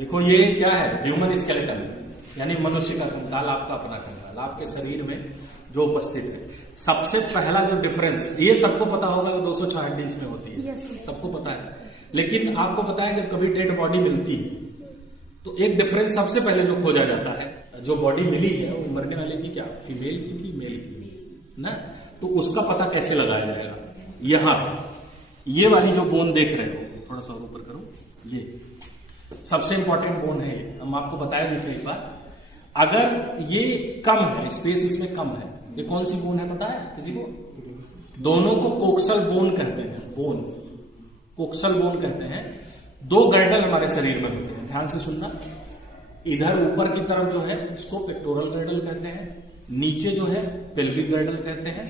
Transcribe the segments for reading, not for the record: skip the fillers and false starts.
देखो ये क्या है, ह्यूमन स्केलेटन यानी मनुष्य का कंकाल, आपका अपना कंकाल आपके शरीर में जो उपस्थित है। सबसे पहला जो डिफरेंस, ये सबको पता होगा कि 206 हड्डी इसमें होती है, सबको पता है, लेकिन आपको पता है जब कभी डेड बॉडी मिलती है तो एक डिफरेंस सबसे पहले जो खोजा जाता है, जो बॉडी मिली है वो मरने वाले की क्या, फीमेल की कि मेल की ना, तो उसका पता कैसे लगाया जाएगा। यहां से ये वाली जो बोन देख रहे हो, थोड़ा सा ऊपर करो, ये सबसे इंपॉर्टेंट बोन है, हम आपको बताया भी था एक बार। अगर ये कम है, स्पेस इसमें कम है, ये कौन सी बोन है पता है किसी को? दोनों को कोक्सल बोन कहते हैं, बोन कोक्सल बोन कहते हैं। दो गर्डल हमारे शरीर में होते हैं, ध्यान से सुनना। इधर ऊपर की तरफ जो है इसको पेक्टोरल गर्डल कहते हैं, नीचे जो है पेल्विक गर्डल कहते हैं।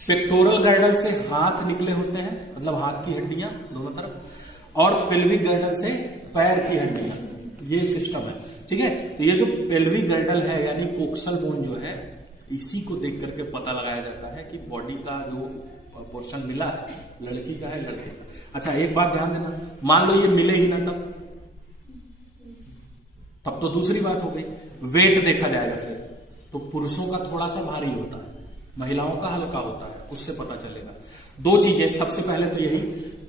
पेक्टोरल गर्डल से हाथ निकले होते हैं, मतलब हाथ की हड्डियां दोनों तरफ, और पेल्विक गर्डल से पैर की हड्डियां, ये सिस्टम है, ठीक है। तो ये जो पेल्विक गर्डल है यानी कोक्सल बोन जो है, इसी को देख करके पता लगाया जाता है कि बॉडी का जो पोर्शन मिला है लड़की का है लड़के का। अच्छा एक बात ध्यान देना, मान लो ये मिले ही ना, तब तो दूसरी बात हो गई। वेट देखा जाएगा फिर, तो पुरुषों का थोड़ा सा भारी होता है, महिलाओं का हल्का होता है, उससे पता चलेगा। दो चीजें, सबसे पहले तो यही,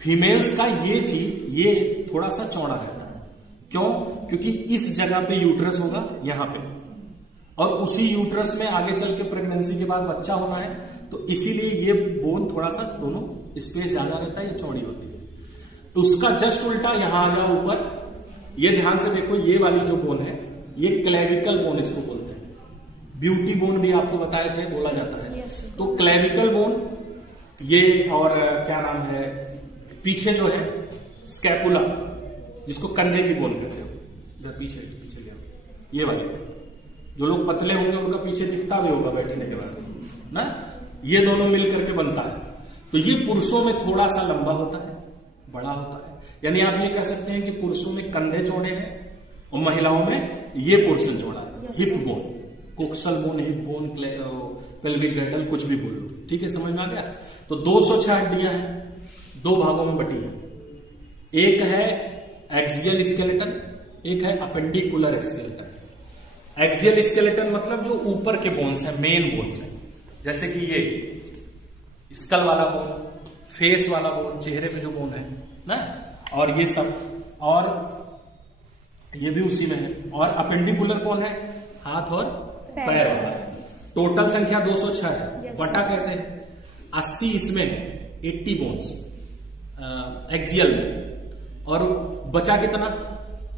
फीमेल्स का ये चीज ये थोड़ा सा चौड़ा रहता है। क्यों? क्योंकि इस जगह पे यूट्रस होगा यहां पे, और उसी यूट्रस में आगे चल के प्रेगनेंसी के बाद बच्चा होना है, तो इसीलिए ये बोन थोड़ा सा दोनों स्पेस ज्यादा रहता है, ये चौड़ी होती है। उसका जस्ट उल्टा यहां आ जाओ ऊपर, ये ध्यान से देखो, ये वाली जो बोन है ये क्लेविकल बोन इसको बोलते हैं। ब्यूटी बोन भी आपको बताए थे, बोला जाता है। तो क्लेविकल बोन ये, और क्या नाम है पीछे जो है स्कैपुला, जिसको कंधे की बोन कहते हो, इधर पीछे पीछे ले आओ, ये वाली। जो लोग पतले होंगे उनका पीछे दिखता भी होगा बैठने के बाद ना, ये दोनों मिल करके बनता है। तो ये पुरुषों में थोड़ा सा लंबा होता है, बड़ा होता है, यानी आप ये कह सकते हैं कि पुरुषों में कंधे चौड़े हैं और महिलाओं में ये पोर्शन चौड़ा है। Hip bone, coxal bone, hip bone, pelvic girdle, कुछ भी बोल लो, ठीक है, समझ में आ गया। तो 206 हड्डियां हैं, दो भागों में बटी है। एक है एक्सियल स्केलेटन, एक है अपेंडिकुलर स्केलेटन। एक्सियल स्केलेटन मतलब जो ऊपर के बोन्स है, मेन बोन्स है, जैसे कि ये स्कल वाला बोन, फेस वाला बोन, चेहरे पे जो बोन है ना, और ये सब, और ये भी उसी में है। और अपेंडिकुलर कौन है? हाथ और पैर वाला। टोटल संख्या 206 है, बटा कैसे है? 80 इसमें है, 80 बोन्स एक्सियल में, और बचा कितना?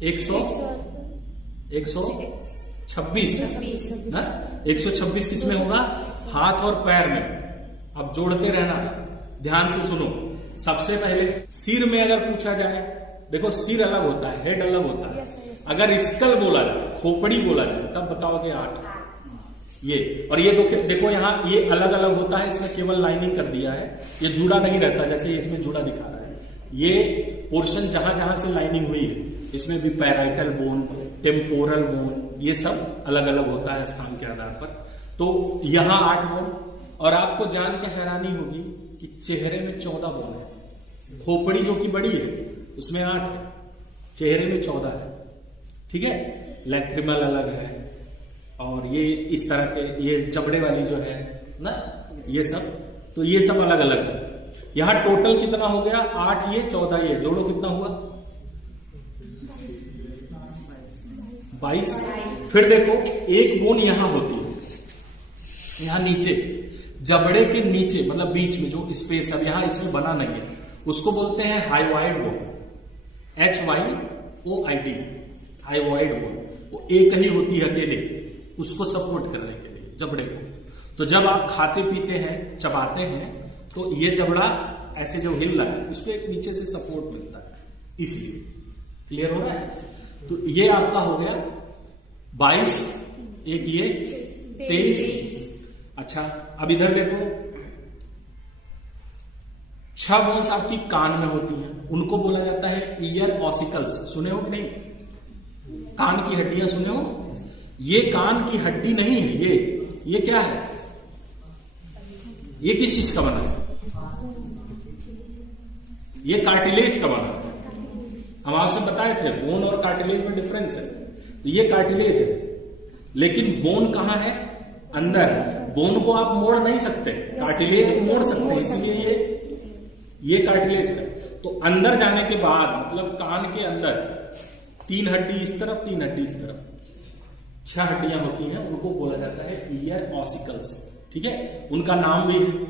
126 ना, 126 किसमें होगा? हाथ और पैर में। अब जोड़ते रहना, ध्यान से सुनो। सबसे पहले सिर में अगर पूछा जाए, देखो सिर अलग होता है, हेड अलग होता है। अगर स्कल बोला जाए, खोपड़ी बोला जाए, तब बताओगे 8 ये। और ये देखो यहाँ ये अलग अलग होता है, इसमें केवल लाइनिंग कर दिया है, ये जुड़ा नहीं रहता, जैसे इसमें जुड़ा दिखा रहा है। ये पोर्शन जहां जहां से लाइनिंग हुई है, इसमें भी पैराइटल बोन, टेम्पोरल बोन, ये सब अलग अलग होता है स्थान के आधार पर। तो यहां 8 बोन, और आपको जान के हैरानी होगी कि चेहरे में 14 बोन है। खोपड़ी जो कि बड़ी है उसमें 8 है, चेहरे में 14 है, ठीक है। लैक्रिमल अलग है, और ये इस तरह के, ये चमड़े वाली जो है ना, ये सब, तो ये सब अलग अलग है। यहां टोटल कितना हो गया? 8 ये 14 ये, जोड़ो कितना हुआ? 22। फिर देखो एक बोन यहां होती है, यहां नीचे, जबड़े के नीचे, मतलब बीच में जो स्पेस है, यहां इसमें बना नहीं है, उसको बोलते हैं हाइवॉइड बोन, HYOID, हाइवॉइड बोन। वो एक ही होती है अकेले, उसको सपोर्ट करने के लिए जबड़े को। तो जब आप खाते पीते हैं, चबाते हैं, तो ये जबड़ा ऐसे जो हिल रहा है, उसको एक नीचे से सपोर्ट मिलता है, इसलिए। क्लियर हो रहा है? तो ये आपका हो गया 22, एक ये 23। अच्छा अब इधर देखो, 6 बोन्स आपकी कान में होती हैं, उनको बोला जाता है ईयर ऑसिकल्स। सुने हो कि नहीं? कान की हड्डियां सुने हो? ये कान की हड्डी नहीं है, ये क्या है? ये किस चीज का बना है? ये कार्टिलेज का बना है। हम आपसे बताए थे बोन और कार्टिलेज में डिफरेंस है। तो ये कार्टिलेज है, लेकिन बोन कहाँ है? अंदर। बोन को आप मोड़ नहीं सकते, कार्टिलेज को मोड़ सकते हैं, इसलिए ये कार्टिलेज है। तो अंदर जाने के बाद मतलब कान के अंदर 3 हड्डी इस तरफ, 3 हड्डी इस तरफ, 6 हड्डियां होती हैं, उनको बोला जाता है ईयर ऑसिकल्स। ठीक है, उनका नाम भी है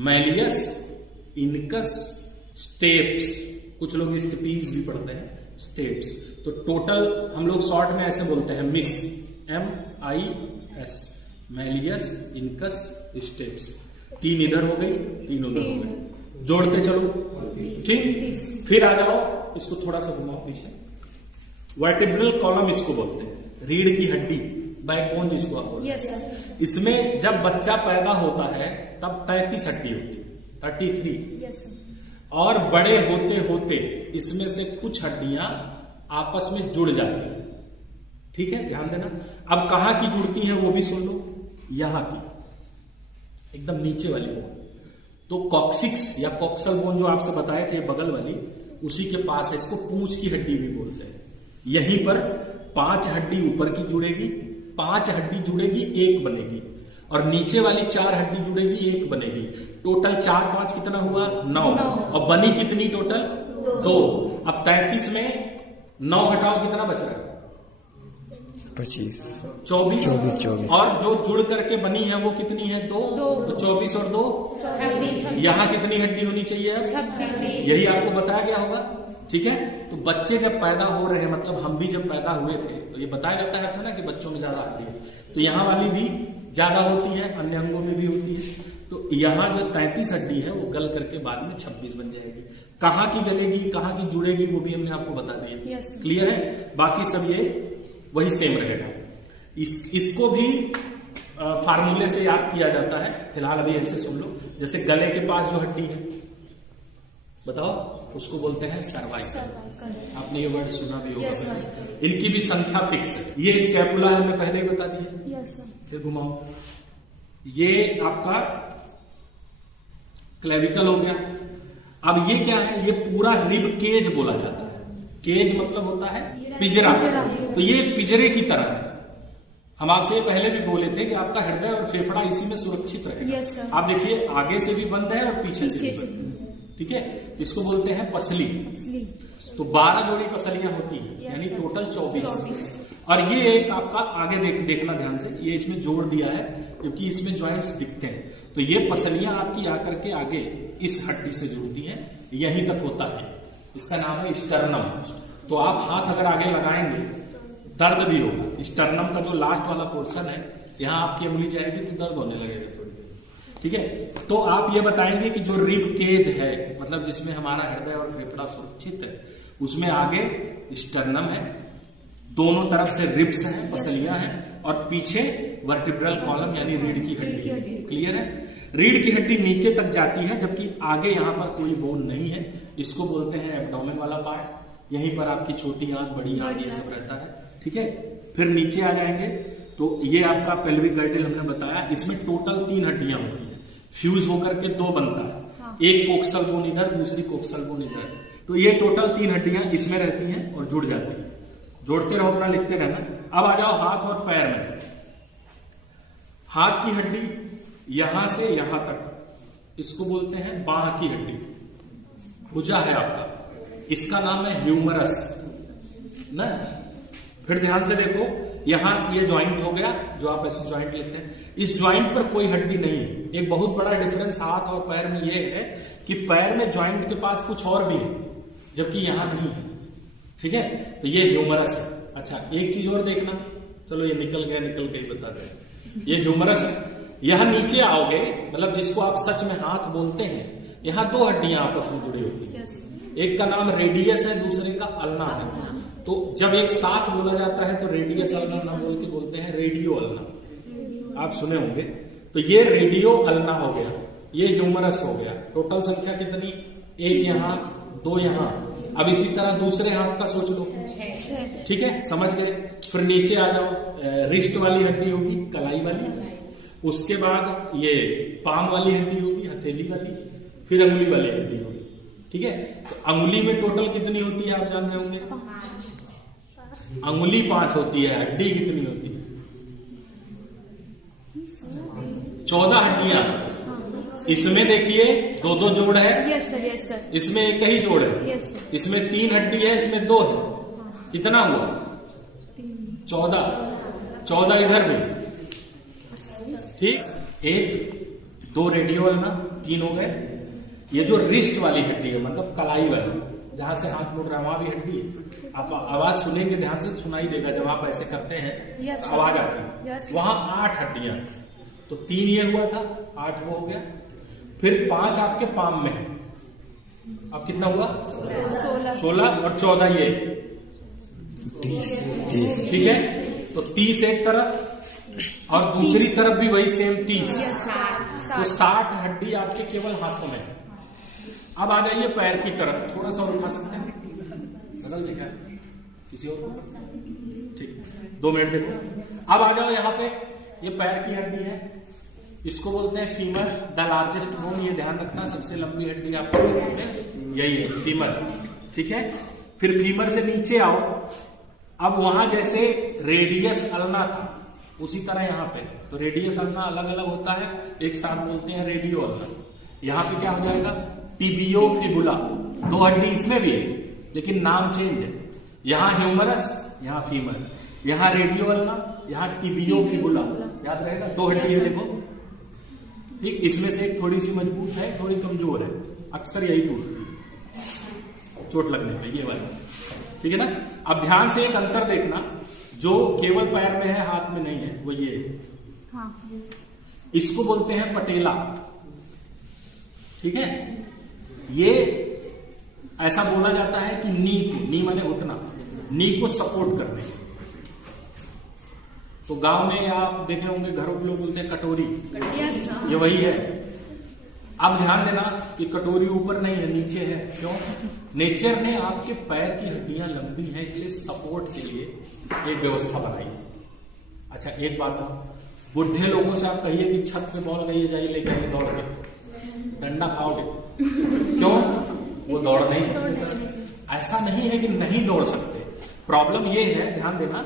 मैलियस, इनकस, स्टेप्स, कुछ लोग स्टेपीज भी पढ़ते हैं, स्टेप्स। तो टोटल हम लोग शॉर्ट में ऐसे बोलते हैं miss, MIS, malleus, incus, steps. 3 इधर हो गई, 3 उधर हो गई, जोड़ते चलो। ठीक, फिर आ जाओ, इसको थोड़ा सा घुमाओ पीछे। वर्टिब्रल कॉलम इसको बोलते हैं, रीढ़ की हड्डी, बैकबोन जिसको आप बोलते हैं। इसमें जब बच्चा पैदा होता है तब 33 हड्डी होती है, 33। और बड़े होते होते इसमें से कुछ हड्डियां आपस में जुड़ जाती हैं। ठीक है, ध्यान देना। अब कहां की जुड़ती हैं वो भी सुन लो, यहां की, एकदम नीचे वाली बोन। तो कॉक्सिक्स या कॉक्सल बोन जो आपसे बताए थे बगल वाली, उसी के पास है, इसको पूंछ की हड्डी भी बोलते हैं। यहीं पर 5 हड्डी ऊपर की जुड़ेगी, 5 हड्डी जुड़ेगी, 1 बनेगी, और नीचे वाली 4 हड्डी जुड़ेगी, 1 बनेगी। टोटल 4 5 कितना हुआ? 9। और बनी कितनी टोटल? 2। अब 33 में 9 घटाओ, कितना बच रहा है? 25, 24। और जो जुड़ करके बनी है वो कितनी है? 2। तो 24 और 2 26। यहाँ कितनी हड्डी होनी चाहिए? 26। यही आपको बताया गया होगा। ठीक है, तो बच्चे जब पैदा हो रहे हैं, मतलब हम भी जब पैदा हुए थे, तो ये बताया जाता है ऐसा ना कि बच्चों में ज्यादा हड्डी है, तो यहाँ वाली भी ज्यादा होती है, अन्य अंगों में भी होती है। तो यहाँ जो 33 हड्डी है वो गल करके बाद में 26 बन जाएगी। कहाँ की गलेगी, कहाँ की जुड़ेगी, वो भी हमने आपको बता दिया। क्लियर है? बाकी सब ये वही सेम रहेगा। इसको भी फार्मूले से याद किया जाता है। फिलहाल अभी ऐसे सुन लो, जैसे गले के पास जो हड्डी है, बताओ, उसको बोलते हैं सर्वाइकल। आपने ये वर्ड सुना भी होगा। इनकी भी संख्या फिक्स है। ये स्कैपुला है, हमने पहले ही बता दिया। फिर घुमाओ, ये आपका क्लेविकल हो गया। अब ये क्या है? ये पूरा रिब केज बोला जाता है। केज मतलब होता है पिंजरा, तो ये पिंजरे की तरह है। हम आपसे पहले भी बोले थे कि आपका हृदय और फेफड़ा इसी में सुरक्षित रहेगा। आप देखिए, आगे से भी बंद है और पीछे से भी बंद है। ठीक है, इसको बोलते हैं पसली। तो 12 जोड़ी पसलियां होती हैं, यानी टोटल 24। और ये एक आपका आगे देखना ध्यान से, ये इसमें जोड़ दिया है क्योंकि इसमें जॉइंट्स दिखते हैं। तो ये पसलियां आपकी आकर के आगे इस हड्डी से जुड़ती हैं, यहीं तक होता है। इसका नाम है स्टर्नम। तो आप हाथ अगर आगे लगाएंगे दर्द भी होगा। स्टर्नम का जो लास्ट वाला पोर्शन है, यहाँ आपकी उंगली जाएगी तो दर्द होने लगेगा थोड़ी देर। ठीक है, तो आप ये बताएंगे कि जो रिब केज है, मतलब जिसमें हमारा हृदय और फेफड़ा सुरक्षित है, उसमें आगे स्टर्नम है, दोनों तरफ से रिब्स हैं, पसलियां हैं, और पीछे वर्टिब्रल कॉलम यानी रीढ़ की हड्डी। क्लियर है? रीढ़ की हड्डी नीचे तक जाती है, जबकि आगे यहाँ पर कोई बोन नहीं है। इसको बोलते हैं एब्डोमेन वाला पार्ट। यहीं पर आपकी छोटी आंत, बड़ी आंत, ये सब रहता है। ठीक है, फिर नीचे आ जाएंगे तो ये आपका पेल्विक गर्डल हमने बताया। इसमें टोटल 3 हड्डियां होती हैं, फ्यूज होकर के 2 बनता है। एक कोक्सल बोन इधर, दूसरी कोक्सल बोन इधर। तो ये टोटल 3 हड्डियां इसमें रहती हैं और जुड़ जाती हैं। जोड़ते रहो, अपना लिखते रहना। अब आ जाओ हाथ और पैर में। हाथ की हड्डी यहां से यहां तक, इसको बोलते हैं बाह की हड्डी। भुजा है आपका, इसका नाम है ह्यूमरस ना। फिर ध्यान से देखो, यहां ये ज्वाइंट हो गया, जो आप ऐसे ज्वाइंट लेते हैं। इस ज्वाइंट पर कोई हड्डी नहीं है। एक बहुत बड़ा डिफरेंस हाथ और पैर में ये है कि पैर में ज्वाइंट के पास कुछ और भी है, जबकि यहां नहीं है। ठीक है, तो ये ह्यूमरस है। अच्छा, एक चीज और देखना, चलो ये निकल गए बता दें। ये ह्यूमरस है। यहां नीचे आओगे, मतलब जिसको आप सच में हाथ बोलते हैं, यहां 2 हड्डियां आपस में जुड़ी होती है। एक का नाम रेडियस है, दूसरे का अल्ना है। तो जब एक साथ बोला जाता है तो रेडियस अल्ना ना बोल के बोलते हैं रेडियो अल्ना। आप सुने होंगे। तो ये रेडियो अल्ना हो गया, ये ह्यूमरस हो गया। टोटल संख्या कितनी? 1 यहां, 2 यहां। अब इसी तरह दूसरे हाथ का सोच लो। ठीक है, समझ गए। फिर नीचे आ जाओ, रिस्ट वाली हड्डी होगी, कलाई वाली। उसके बाद ये पाम वाली हड्डी होगी, हथेली वाली। फिर अंगुली वाली हड्डी होगी। ठीक है। तो अंगुली में टोटल कितनी होती है आप जान रहे होंगे, अंगुली 5 होती है, हड्डी कितनी होती है 14 हड्डियां। इसमें देखिए 2-2 जोड़ है, यस सर, इसमें एक ही जोड़ है, यस सर, इसमें 3 हड्डी है, इसमें 2 है, कितना हुआ 14 इधर भी, ठीक। 1 2 रेडियल ना 3 हो गए। ये जो रिस्ट वाली हड्डी है मतलब कलाई वाली, जहां से हाथ मुड़ रहा है वहां भी हड्डी है। आप आवाज सुनेंगे ध्यान से, सुनाई देगा जब आप ऐसे करते हैं Yes, तो आवाज आती है। Yes, वहां 8 हड्डियां हैं, तो 3 ये हुआ था, 8 वो हो गया। फिर 5 आपके पाम में है, अब कितना हुआ 16 और 14 ये 30 ठीक है। तो 30 एक तरफ और दूसरी तरफ भी वही सेम 30, तो 60 हड्डी आपके केवल हाथों में है। अब आ जाइए पैर की तरफ, थोड़ा सा उठा सकते हैं, बदल देगा किसी और को, ठीक 2 मिनट देखो। अब आ जाओ यहाँ पे, ये पैर की हड्डी है, इसको बोलते हैं फीमर, द लार्जेस्ट बोन। ये ध्यान रखना, सबसे लंबी हड्डी आपके शरीर में यही है, फीमर, ठीक है। फिर फीमर से नीचे आओ, अब वहां जैसे रेडियस अल्ना था उसी तरह यहाँ पे, तो रेडियस अल्ना अलग अलग होता है, एक साथ बोलते हैं रेडियो अल्ना। यहाँ पे क्या हो जाएगा टिबियो फिबुला, 2 हड्डी इसमें भी है लेकिन नाम चेंज है, यहाँ ह्यूमरस यहाँ फीमर, यहाँ रेडियो अल्ना यहाँ टिबियो फिबुला, याद रहेगा 2 हड्डी है देखो, ठीक। इसमें से एक थोड़ी सी मजबूत है, थोड़ी कमजोर है, अक्सर यही टूटती है चोट लगने पे, ये वाली, ठीक है ना। अब ध्यान से एक अंतर देखना, जो केवल पैर में है हाथ में नहीं है, वो ये है, इसको बोलते हैं पटेला, ठीक है। ये ऐसा बोला जाता है कि नी माने घुटना, नी को सपोर्ट करने। तो गांव में आप देखे होंगे घरों के लोग बोलते हैं कटोरी, ये वही है। अब ध्यान देना कि कटोरी ऊपर नहीं है, नीचे है, क्यों? नेचर ने आपके पैर की हड्डियां लंबी हैं, इसलिए सपोर्ट के लिए एक व्यवस्था बनाई है। अच्छा एक बात हो, बुढ़े लोगों से आप कहिए कि छत पे बॉल गई है, जाइए लेके आइए दौड़ के, डंडा खाओगे, क्यों? वो दौड़ नहीं सकते सर। ऐसा नहीं है कि नहीं दौड़ सकते, प्रॉब्लम ये है, ध्यान देना,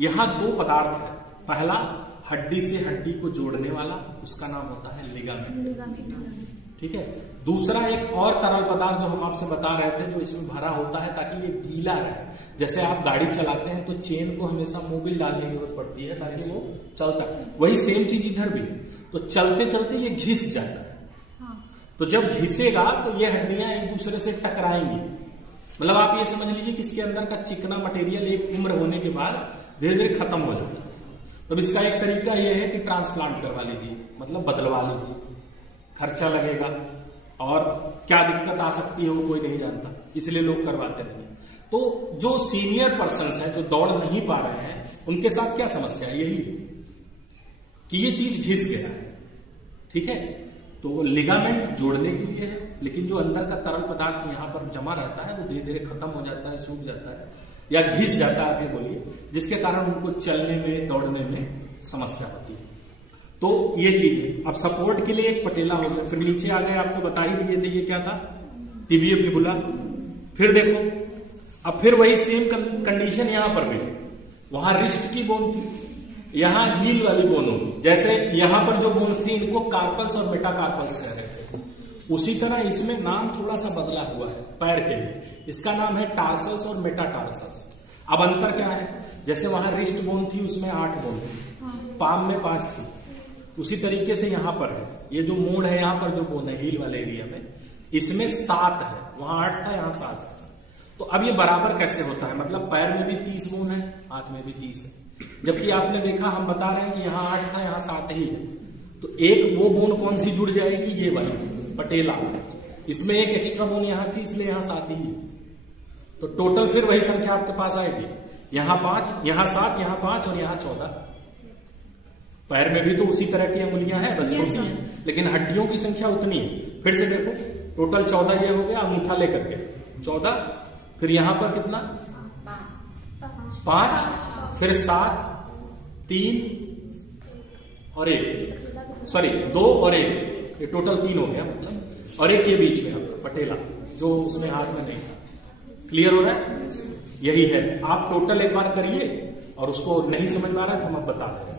यहां 2 पदार्थ है। पहला हड्डी से हड्डी को जोड़ने वाला, उसका नाम होता है लिगामेंट, ठीक है। दूसरा एक और तरल पदार्थ जो हम आपसे बता रहे थे, जो इसमें भरा होता है ताकि ये गीला रहे। जैसे आप गाड़ी चलाते हैं तो चेन को हमेशा मोबिल डालने की जरूरत पड़ती है ताकि वो चलता है, वही सेम चीज इधर भी। तो चलते चलते ये घिस जाता है, तो जब घिसेगा तो ये हड्डियां एक दूसरे से टकराएंगी। मतलब आप ये समझ लीजिए कि इसके अंदर का चिकना मटेरियल एक उम्र होने के बाद धीरे धीरे खत्म हो जाता है। तो इसका एक तरीका यह है कि ट्रांसप्लांट करवा लीजिए, मतलब बदलवा लीजिए, खर्चा लगेगा और क्या दिक्कत आ सकती है वो कोई नहीं जानता, इसलिए लोग करवाते नहीं। तो जो सीनियर पर्सन्स हैं जो दौड़ नहीं पा रहे हैं, उनके साथ क्या समस्या है, यही है कि ये चीज घिस गया है, ठीक है। तो लिगामेंट जोड़ने के लिए है, लेकिन जो अंदर का तरल पदार्थ यहां पर जमा रहता है वो धीरे धीरे खत्म हो जाता है, सूख जाता है या घिस जाता है, आप बोलिए, जिसके कारण उनको चलने में दौड़ने में समस्या होती है। तो ये चीज है। अब सपोर्ट के लिए एक पटेला हो गया, फिर नीचे आ गए, आपको बता ही दिए थे ये क्या था, टिबियो फिबुला। फिर देखो, अब फिर वही सेम कंडीशन यहां पर भी है, वहां रिस्ट की बोन थी, यहां हील वाली बोन होगी। जैसे यहां पर जो बोन्स थी इनको कार्पल्स और मेटाकार्पल्स कह रहे थे, उसी तरह इसमें नाम थोड़ा सा बदला हुआ है पैर के लिए, इसका नाम है टार्सल्स और मेटाटार्सल्स। अब अंतर क्या है, जैसे वहां रिस्ट बोन थी उसमें 8 बोन थी, पाम में 5 थी, उसी तरीके से यहां पर है, ये जो मोड़ है यहां पर जो बोन है हील वाले एरिया में, इसमें 7 है, वहां 8 था यहाँ 7 है। तो अब ये बराबर कैसे होता है, मतलब पैर में भी 30 बोन है, हाथ में भी 30 है, जबकि आपने देखा हम बता रहे हैं कि यहाँ 8 था यहाँ 7 ही है। तो एक वो बोन कौन सी जुड़ जाएगी, ये वाली पटेला, इसमें एक एक्स्ट्रा बोन यहाँ थी इसलिए यहाँ 7 ही है। तो टोटल फिर वही संख्या आपके पास आएगी, यहाँ 5, यहाँ 7, यहाँ 5 और यहाँ 14। पैर में भी तो उसी तरह की अंगुलियां हैं, बस छोटी हैं, लेकिन हड्डियों की संख्या उतनी है। फिर से देखो, टोटल 14 ये हो गया अंगूठा लेकर के 14, फिर यहां पर कितना 5, फिर 7, 3 और 1, सॉरी 2 और 1, ये टोटल 3 हो गया मतलब, और एक ये बीच में आपका पटेला। जो उसमें हाथ में नहीं था। क्लियर हो रहा है? यही है। आप टोटल एक बार करिए और उसको नहीं समझ में आ रहा है तो हम आप बता दें।